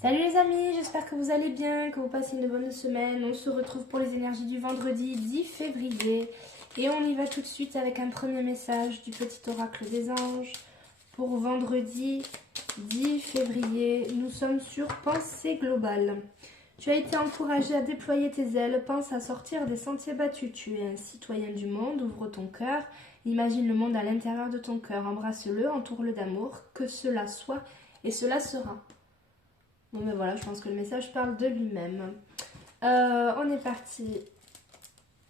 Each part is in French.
Salut les amis, j'espère que vous allez bien, que vous passez une bonne semaine. On se retrouve pour les énergies du vendredi 10 février. Et on y va tout de suite avec un premier message du petit oracle des anges. Pour vendredi 10 février, nous sommes sur Pensée globale. Tu as été encouragé à déployer tes ailes, pense à sortir des sentiers battus. Tu es un citoyen du monde, ouvre ton cœur, imagine le monde à l'intérieur de ton cœur, embrasse-le, entoure-le d'amour, que cela soit et cela sera. Bon ben voilà, je pense que le message parle de lui-même. On est parti.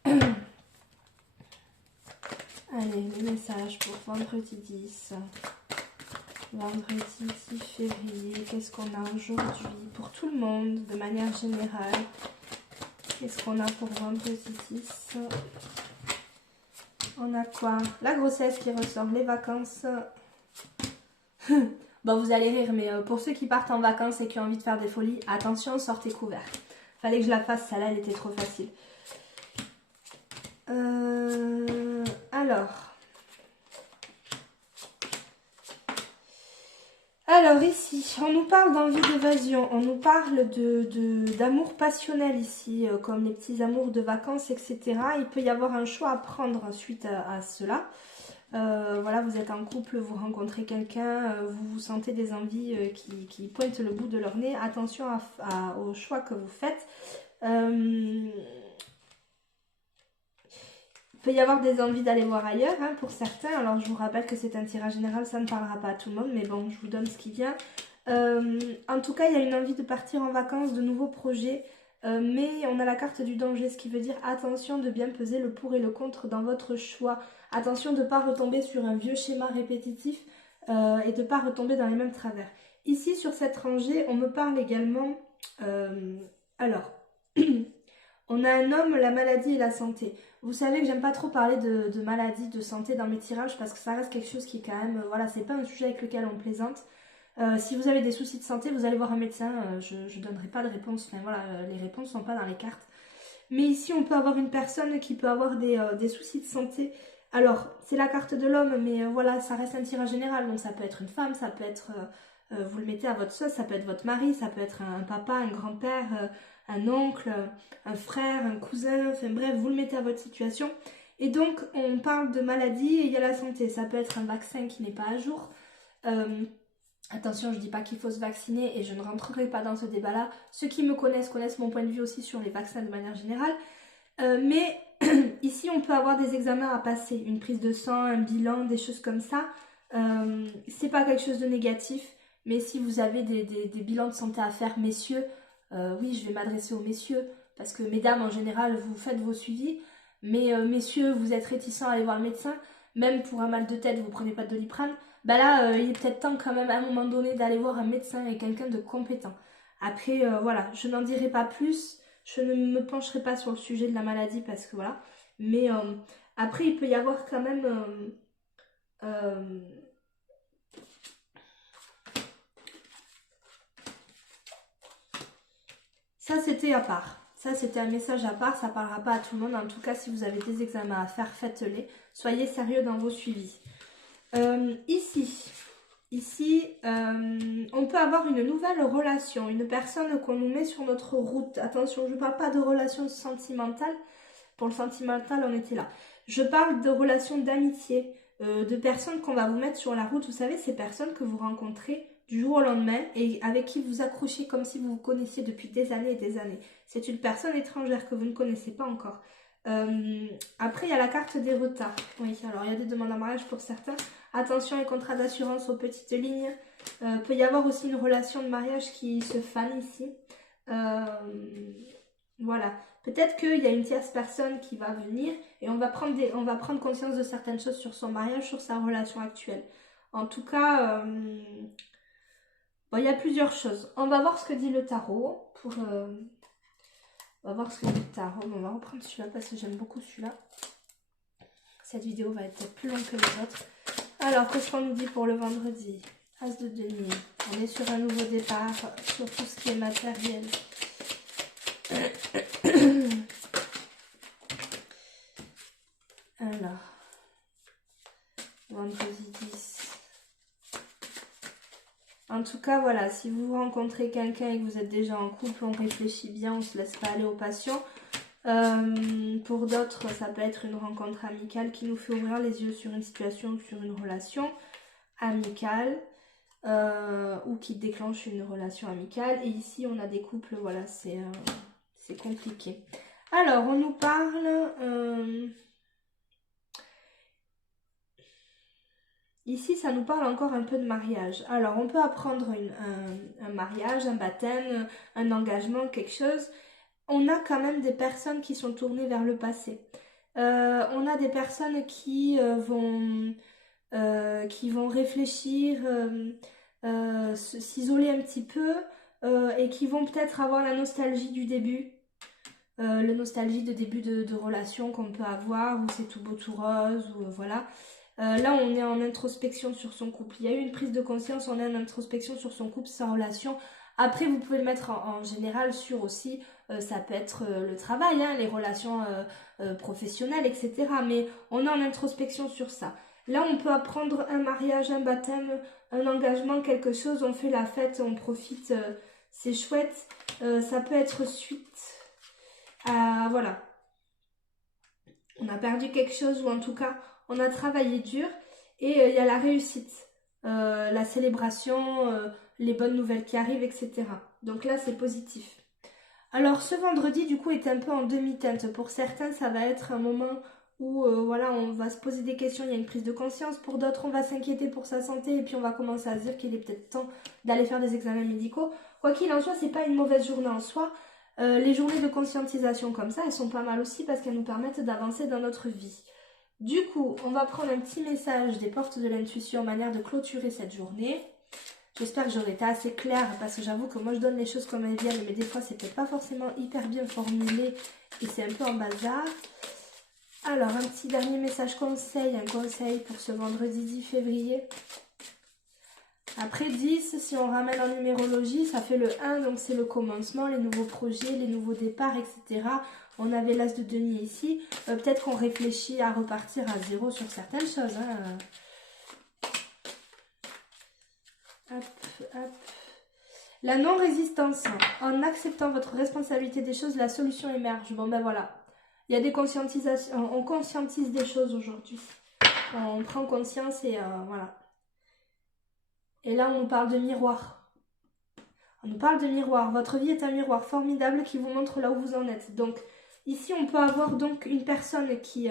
Allez, le message pour vendredi 10. Vendredi 10 février, qu'est-ce qu'on a aujourd'hui pour tout le monde, de manière générale? Qu'est-ce qu'on a pour vendredi 10? On a quoi? La grossesse qui ressort, les vacances. Bon, vous allez rire, mais pour ceux qui partent en vacances et qui ont envie de faire des folies, attention, sortez couverts. Fallait que je la fasse, celle-là, elle était trop facile. Alors ici, on nous parle d'envie d'évasion, on nous parle d'amour passionnel ici, comme les petits amours de vacances, etc. Il peut y avoir un choix à prendre suite à cela. Voilà, vous êtes en couple, vous rencontrez quelqu'un, vous sentez des envies qui pointent le bout de leur nez. Attention au choix que vous faites. Il peut y avoir des envies d'aller voir ailleurs hein, pour certains. Alors je vous rappelle que c'est un tirage général, ça ne parlera pas à tout le monde, mais bon, je vous donne ce qui vient. En tout cas, il y a une envie de partir en vacances, de nouveaux projets, mais on a la carte du danger, ce qui veut dire attention de bien peser le pour et le contre dans votre choix. Attention de ne pas retomber sur un vieux schéma répétitif et de ne pas retomber dans les mêmes travers. Ici, sur cette rangée, on me parle également... alors... On a un homme, la maladie et la santé. Vous savez que j'aime pas trop parler de maladie, de santé dans mes tirages parce que ça reste quelque chose qui est quand même... voilà, c'est pas un sujet avec lequel on plaisante. Si vous avez des soucis de santé, vous allez voir un médecin. Je ne donnerai pas de réponse. Enfin voilà, les réponses sont pas dans les cartes. Mais ici, on peut avoir une personne qui peut avoir des soucis de santé. Alors, c'est la carte de l'homme, mais voilà, ça reste un tirage général. Donc ça peut être une femme, ça peut être... vous le mettez à votre sauce, ça peut être votre mari, ça peut être un papa, un grand-père, un oncle, un frère, un cousin, enfin bref, vous le mettez à votre situation. Et donc, on parle de maladie et il y a la santé. Ça peut être un vaccin qui n'est pas à jour. Attention, je ne dis pas qu'il faut se vacciner et je ne rentrerai pas dans ce débat-là. Ceux qui me connaissent mon point de vue aussi sur les vaccins de manière générale. Mais ici, on peut avoir des examens à passer, une prise de sang, un bilan, des choses comme ça. C'est pas quelque chose de négatif, mais si vous avez des bilans de santé à faire, messieurs, oui, je vais m'adresser aux messieurs, parce que mesdames, en général, vous faites vos suivis, mais messieurs, vous êtes réticents à aller voir le médecin, même pour un mal de tête, vous prenez pas de Doliprane, bah là, il est peut-être temps quand même à un moment donné d'aller voir un médecin et quelqu'un de compétent. Après, voilà, je n'en dirai pas plus, je ne me pencherai pas sur le sujet de la maladie parce que voilà, mais après, il peut y avoir quand même... ça, c'était à part. Ça, c'était un message à part, ça ne parlera pas à tout le monde. En tout cas, si vous avez des examens à faire, faites-les. Soyez sérieux dans vos suivis. Ici, on peut avoir une nouvelle relation, une personne qu'on nous met sur notre route. Attention, je ne parle pas de relation sentimentale. Pour le sentimental, on était là. Je parle de relations d'amitié, de personnes qu'on va vous mettre sur la route. Vous savez, ces personnes que vous rencontrez du jour au lendemain et avec qui vous accrochez comme si vous vous connaissiez depuis des années et des années. C'est une personne étrangère que vous ne connaissez pas encore. Après, il y a la carte des retards. Oui, alors il y a des demandes en mariage pour certains. Attention, les contrats d'assurance aux petites lignes. Peut y avoir aussi une relation de mariage qui se fane ici. Voilà. Peut-être qu'il y a une tierce personne qui va venir et on va prendre conscience de certaines choses sur son mariage, sur sa relation actuelle. En tout cas, bon, il y a plusieurs choses. On va voir ce que dit le tarot. On va voir ce que dit le tarot. On va reprendre celui-là parce que j'aime beaucoup celui-là. Cette vidéo va être peut-être plus longue que les autres. Alors, qu'est-ce qu'on nous dit pour le vendredi? As de denier. On est sur un nouveau départ, sur tout ce qui est matériel. Alors, vendredi 10. En tout cas, voilà, si vous rencontrez quelqu'un et que vous êtes déjà en couple, on réfléchit bien, on se laisse pas aller aux passions. Pour d'autres, ça peut être une rencontre amicale qui nous fait ouvrir les yeux sur une situation, sur une relation amicale ou qui déclenche une relation amicale. Et ici, on a des couples, voilà, c'est compliqué. Alors, on nous parle... Ici, ça nous parle encore un peu de mariage. Alors, on peut apprendre un mariage, un baptême, un engagement, quelque chose. On a quand même des personnes qui sont tournées vers le passé. On a des personnes qui vont réfléchir, s'isoler un petit peu et qui vont peut-être avoir la nostalgie du début. La nostalgie de début de relation qu'on peut avoir, où c'est tout beau, tout rose, ou voilà. Là, on est en introspection sur son couple. Il y a eu une prise de conscience, on est en introspection sur son couple, sa relation. Après, vous pouvez le mettre en général sur aussi, ça peut être le travail, hein, les relations professionnelles, etc. Mais on est en introspection sur ça. Là, on peut apprendre un mariage, un baptême, un engagement, quelque chose. On fait la fête, on profite, c'est chouette. Ça peut être suite à... Voilà. On a perdu quelque chose ou en tout cas, on a travaillé dur et il y a la réussite, la célébration, les bonnes nouvelles qui arrivent, etc. Donc là, c'est positif. Alors, ce vendredi, du coup, est un peu en demi-teinte. Pour certains, ça va être un moment où, voilà, on va se poser des questions, il y a une prise de conscience. Pour d'autres, on va s'inquiéter pour sa santé et puis on va commencer à se dire qu'il est peut-être temps d'aller faire des examens médicaux. Quoi qu'il en soit, c'est pas une mauvaise journée en soi. Les journées de conscientisation comme ça, elles sont pas mal aussi parce qu'elles nous permettent d'avancer dans notre vie. Du coup, on va prendre un petit message des portes de l'intuition, manière de clôturer cette journée. J'espère que j'aurai été assez claire parce que j'avoue que moi je donne les choses comme elles viennent, mais des fois c'est peut-être pas forcément hyper bien formulé et c'est un peu en bazar. Alors, un petit dernier message conseil, un conseil pour ce vendredi 10 février. Après 10, si on ramène en numérologie, ça fait le 1, donc c'est le commencement, les nouveaux projets, les nouveaux départs, etc. On avait l'as de denier ici. Peut-être qu'on réfléchit à repartir à zéro sur certaines choses. Hein. Hop, hop. La non-résistance. En acceptant votre responsabilité des choses, la solution émerge. Bon ben voilà. Il y a des conscientisations. On conscientise des choses aujourd'hui. On prend conscience et voilà. Et là, on nous parle de miroir. On nous parle de miroir. Votre vie est un miroir formidable qui vous montre là où vous en êtes. Donc, ici, on peut avoir donc une personne qui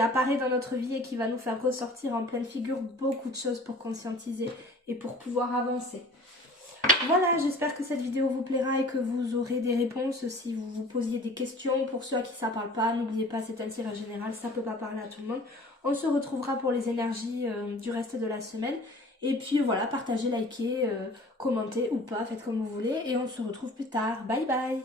apparaît dans notre vie et qui va nous faire ressortir en pleine figure beaucoup de choses pour conscientiser et pour pouvoir avancer. Voilà, j'espère que cette vidéo vous plaira et que vous aurez des réponses si vous vous posiez des questions. Pour ceux à qui ça ne parle pas, n'oubliez pas, c'est un tirage général, ça ne peut pas parler à tout le monde. On se retrouvera pour les énergies du reste de la semaine. Et puis voilà, partagez, likez, commentez ou pas, faites comme vous voulez. Et on se retrouve plus tard. Bye bye!